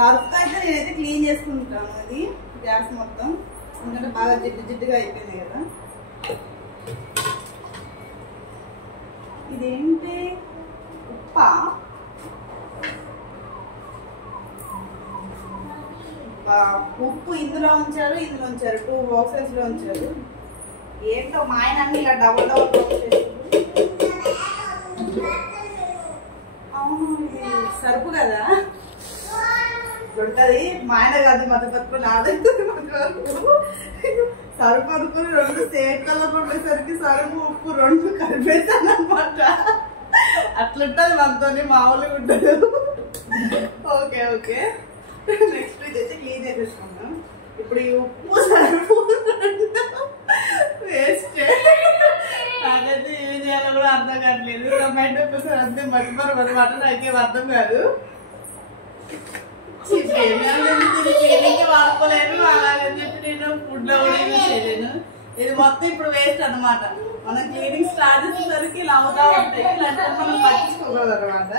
Surf అయితే నేనైతే clean చేసుకుంటాను అది గ్యాస్ మొత్తం, ఎందుకంటే బాగా జిడ్డుగా అయిపోయింది కదా. ఇదేంటి ఉప్పా? ఉప్పు ఇందులో ఉంచారు, ఇందులో ఉంచారు, 2 బాక్సెస్ లో ఉంచారు. ఏంటో మా ఆయన అన్ని ఇలా డబుల్ చేస్తారు. అవును ఇది సరుపు కదా ఉంటుంది. మా ఆయన కాదు మత పట్టుకుని ఆదరిస్తుంది. సరుపు అనుకుని 2 సేమ్ కలర్ ఉండేసరికి సరుపు ఉప్పు 2 కలిపేసాను అనమాట. అట్లుంటది మనతోని, మామూలుగా ఉంటుంది. ఓకే ఓకే, నెక్స్ట్ ఇదైతే క్లీన్ చేసేసుకున్నాం. ఇప్పుడు ఈ ఉప్పు సరుపు వేస్ట్, అదైతే ఏం చేయాలో కూడా అర్థం కావట్లేదు. టొమాటో కోసం అంతే మర్చిపోరు అనమాట, నాకేం అర్థం కాదు. వాడుకోలేను, అలాగని చెప్పి నేను ఫుడ్ లో కూడా యూజ్ చేయలేను. ఇది మొత్తం ఇప్పుడు వేస్ట్ అనమాట. మనం క్లీనింగ్ స్టార్ట్ చేసేసరికి ఇలా అవుతా ఉంటాయి, ఇలాంటి మనం పట్టించుకోకూడదు అనమాట.